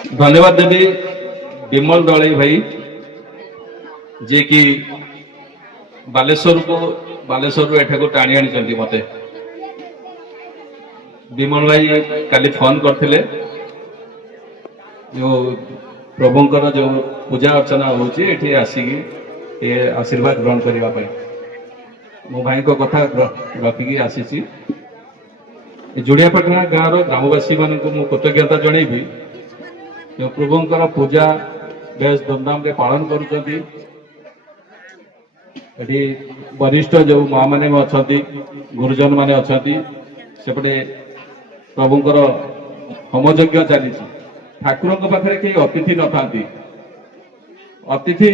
धन्यवाद देवी विमल दलई भाई जे कि बालेश्वर एठाको टाणी आनी मते विमल भाई काली फोन करथिले जो प्रभुंकर जो पूजा अर्चना होची एठी आसिकी ये आशीर्वाद ग्रहण करबा पई मो भाई को कथा रखिकी आसीची जुड़ियापाटना गाँव ग्रामवासी मान को कृतज्ञता जनइबी जो प्रभुंकर पूजा बेस धूमधाम रे पालन करुचंती एठी वरिष्ठ जो माँ माने अछंती गुरुजन माने अछंती सेपटे प्रभुंकर होमयज्ञ चली ठाकुर पाखे कई अतिथि न था अतिथि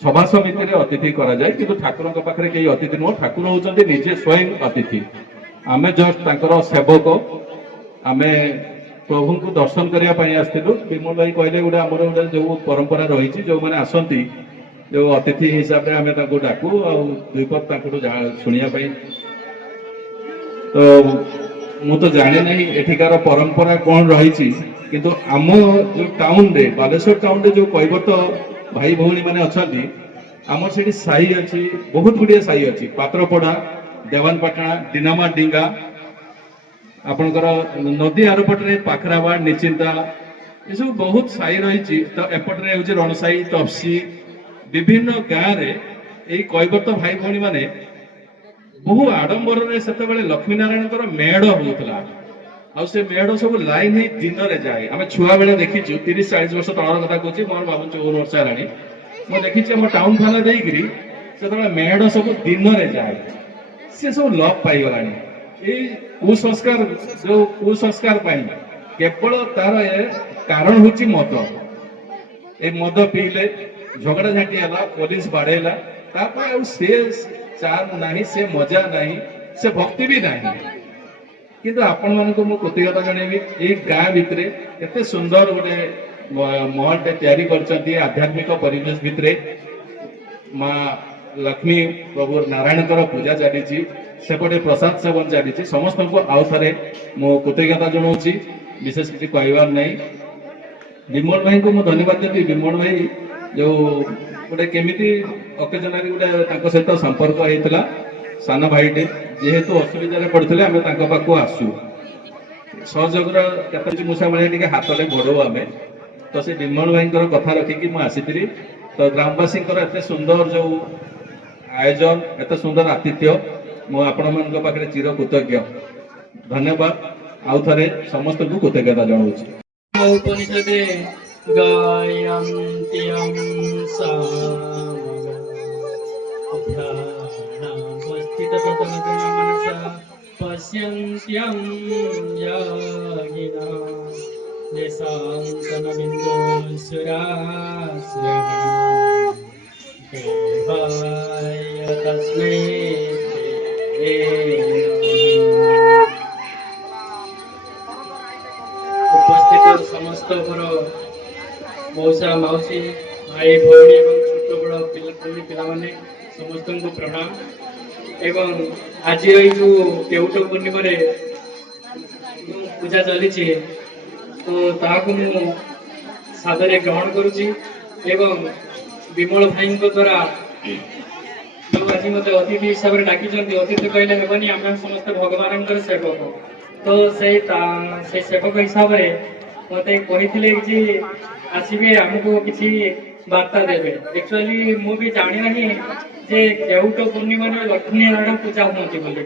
सभा समिति अतिथि करा जाए कि ठाकुर पाखे कई अतिथि नुह ठाकुर होचंती निजे स्वयं अतिथि आमे जस्ट तांकर सेवक आमे प्रभु को दर्शन करने आसलु विमल भाई कहले गोटे आम गोटे जो परंपरा रही जो मैंने आसती जो अतिथि हिसाब से आम डाकू दुईपद शुणा तो मु तो जाने नहीं एठिकार परंपरा कौन रही किंतु आम जो टाउन रे बालेश्वर टाउन रे जो कैवर्त भाई भौणी मैंने अच्छा आम से साई अच्छी बहुत गुड़िया साई अच्छी पात्रपड़ा देवानपाटना डिनामा डिंगा आपणकर नदी आरपटे पाखरावाड़ निचिंता ये सब बहुत साई रही तो एपटे हूँ रणसाई टपसी विभिन्न गाँव में कैवर्त भाई भौणी मैंने बहु आडंबर से लक्ष्मी नारायण मेढ़ होता आ से मेढ़ सब लाइन ही दिन में जाए आम छुआ बेले देखीचु 30-40 वर्ष तलर कथा कहूँ मोर बाबू 54 वर्ष है मुझे देखी आम टाउन थाना देकरी से मेढ़ सब दिन में जाए सी सब लप पाईगला कुसंस्कार जो कुसंस्कार केवल तार कारण हूँ मद ए मद पीले झगड़ा झाटी है पुलिस बाड़ेला से चार्म नहीं से मजा नहीं से भक्ति भी नहीं किंतु आपण मान को कृतज्ञता जनइबी ये गाँ भितर एत सुंदर गोटे महल तैयारी करछंती आध्यात्मिक परिवेश भितर माँ लक्ष्मी प्रभु नारायण पूजा चली सेपटे प्रसाद सेवन चली समस्त को आउ थे मो कृतज्ञता जनाऊँगी विशेष किसी कहबार नहीं विमल भाई को मुझे धन्यवाद देवी विमल भाई जो गोटे केमिति अकेजनाली गोटे सहित संपर्क होता सान भाईटे जेहेतु असुविधा पड़ते आम पाक आसू सहयोगर कैसे मूषा भाई हाथ में बढ़ो आम तो से विमल भाई कथा रखिकी मुझे तो ग्रामवासी एत सुंदर जो आयोजन एत सुंदर आतिथ्य मुझे चिर कृतज्ञ धन्यवाद आउ थे समस्त को कृतज्ञता जनाऊँगी गायन्त्यं मनसा पश्यन्त्यं यागिना देवाय तस्मै उपस्थित समस्त मौसा मौसी भाई भौणी छोट बड़ पिला समस्त को प्रणाम एवं आज जो केउट पूर्णिम पूजा चली तो ताकू सादरे ग्रहण करुच्ची एवं विमल भाई द्वारा जो आज मत अतिथि हिसाब से डाकी अतिथि कहले हेबनी आम समस्त भगवान सेवक तो से सेवक हिसाब से मत कही आसबे आमको किसी वार्ता देवे एक्चुअली मु भी जानी नहीं जे केउट पूर्णिमा लक्ष्मी नारायण पूजा होती बोली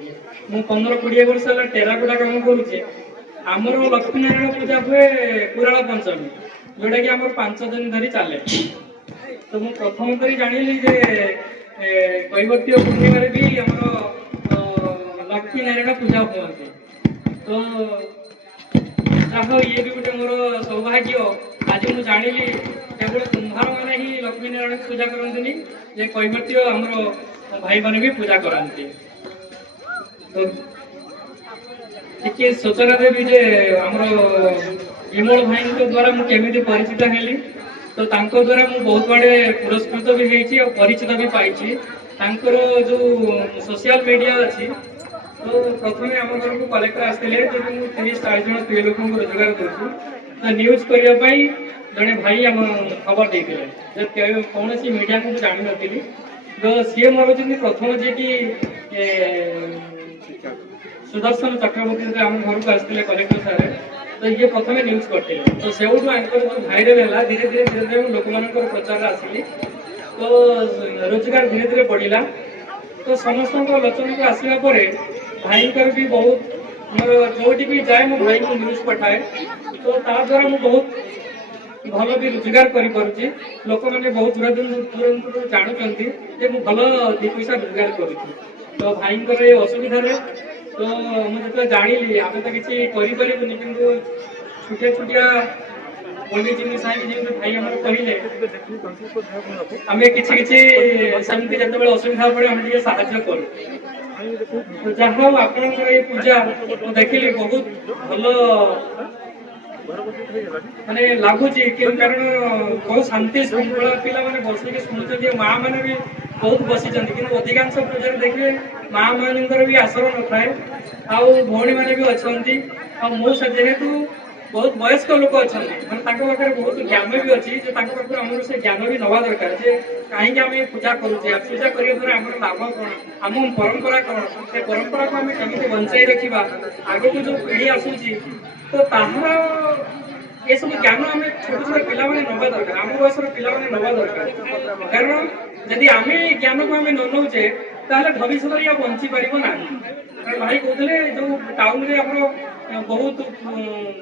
मु 15-20 वर्ष है टेराकोटा काम करुचे आमर लक्ष्मी नारायण पूजा हुए पुराण पंचमी जोटा कि आम 5 दिन धरी चले तो मु प्रथम कर जानी जे कैवर्तीय पूर्णिमा भी आम लक्ष्मी नारायण पूजा हुए तो ये भी गोटे मोर सौभाग्य आज मुझे जानी केवल कुंभार मैंने ही लक्ष्मी नारायण पूजा करते जे कैवर्तीय आमर भाई मैंने भी पूजा करते तो टी सूचना देवी जे आमर विमल भाई द्वारा मुझे परिचित हेली तो तांको द्वारा मु बहुत बड़े पुरस्कृत भी होती और परिचित भी पाई जो सोशल मीडिया अच्छी तो प्रथमे आम घर को कलेक्टर आसते 30-40 जन स्त्री लोक रोजगार करूँ तो न्यूज करने जड़े भाई आम खबर देते कौन मीडिया को जान नी तो सी मोर प्रथम जी कि सुदर्शन चक्रवर्ती आम घर को आसते कलेक्टर सारे तो ये प्रथम न्यूज करते तो से भाइराल है धीरे धीरे धीरे धीरे लोक मान प्रचार आसली तो रोजगार धीरे धीरे बढ़ला तो समस्त लोचन को आसला भाई भी बहुत मोर जो भी जाए मो भाई को न्यूज पठाए तो द्वारा मुझे बहुत भल भी रोजगार करें लोक मैंने बहुत दूर दूर जानते मुझे भल दी पैसा रोजगार करुँच तो भाई ये असुविधा तो मुझे जानी आम तो किसी करूनी कि छुटिया छुटिया बनी जिन भाई आम कहले आम कि सेमती जो असुविधा पड़े आम साहय करूँ जहाँ आप पूजा देखिली बहुत भल माने लगुच कारण बहुत शांति श्रृंखला पिला मैंने बसिक शुणुं माँ मैंने भी बहुत बसी अधिकांश पूजा देखिए माँ मान भी आसर न थाए आउणी मैंने भी अच्छा मो जेहेतु बहुत वयस्क लोक अच्छा पाखे बहुत ज्ञान भी अच्छी आम से ज्ञान भी नवा दरकार जे कहीं आम पूजा करुचे पूजा करने द्वारा आम लाभ कौन आम परंपरा कौन से परंपरा को आम कमी बंचाई रखा आग को जो पीढ़ी आसूची तो ये सब ज्ञान आम छोट छोट पिला नवा दरकार आम बयस पिला नवा दरकार कारण जदि आम ज्ञान को आम न नौचे भविष्य में यह बंची पार ना भाई कहते जो टाउन रे आप बहुत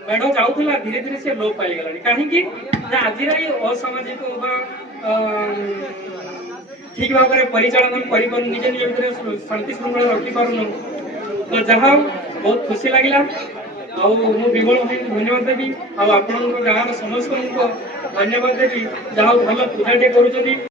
मेढ़ जाऊला धीरे धीरे से लोप पाईगला कहीं आज असामाजिक ठीक भाव में परिचालन कर निजे निज भर शांति श्रृंखला रखिपार तो जहाँ बहुत खुशी लगे विमल भाई धन्यवाद देवी आप गाँव समस्त धन्यवाद देवी जहाँ भल पूजा टे कर